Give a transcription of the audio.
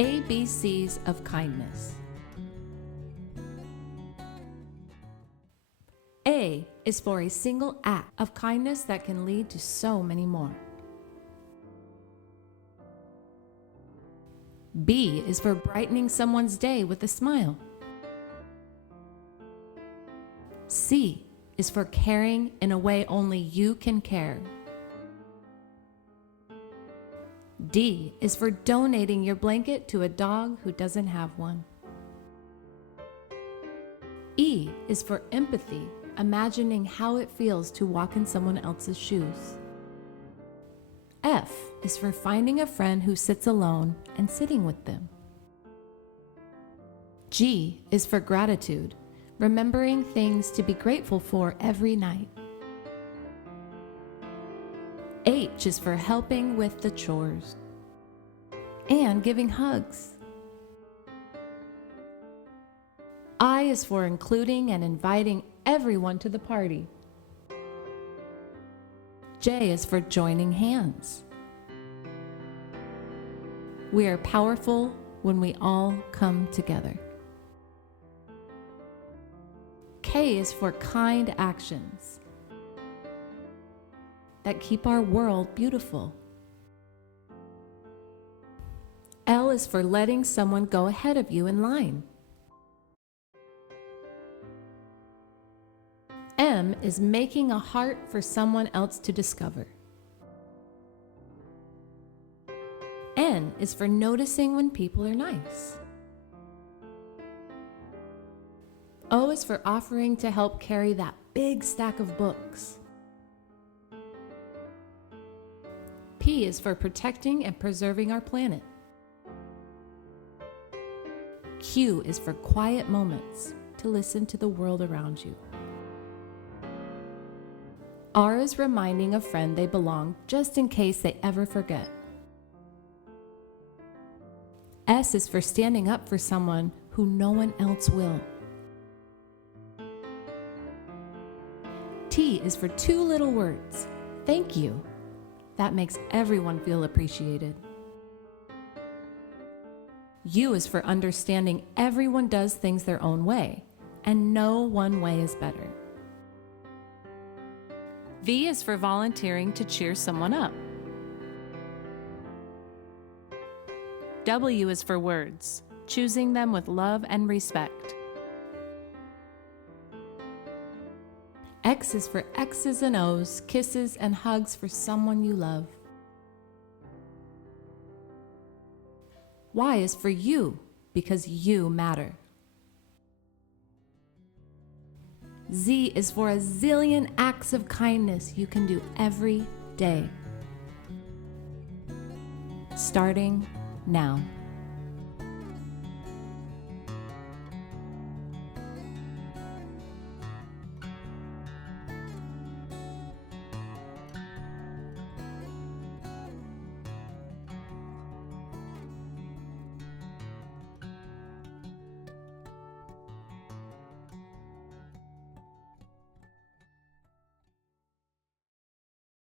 ABCs of kindness. A is for a single act of kindness that can lead to so many more. B is for brightening someone's day with a smile. C is for caring in a way only you can care. D is for donating your blanket to a dog who doesn't have one. E is for empathy, imagining how it feels to walk in someone else's shoes. F is for finding a friend who sits alone and sitting with them. G is for gratitude, remembering things to be grateful for every night. H is for helping with the chores and giving hugs. I is for including and inviting everyone to the party. J is for joining hands. We are powerful when we all come together. K is for kind actions that keep our world beautiful. L is for letting someone go ahead of you in line. M is making a heart for someone else to discover. N is for noticing when people are nice. O is for offering to help carry that big stack of books. P is for protecting and preserving our planet. Q is for quiet moments to listen to the world around you. R is reminding a friend they belong just in case they ever forget. S is for standing up for someone who no one else will. T is for two little words, thank you. That makes everyone feel appreciated. U is for understanding everyone does things their own way, and no one way is better. V is for volunteering to cheer someone up. W is for words, choosing them with love and respect. X is for X's and O's, kisses and hugs for someone you love. Y is for you, because you matter. Z is for a zillion acts of kindness you can do every day. Starting now.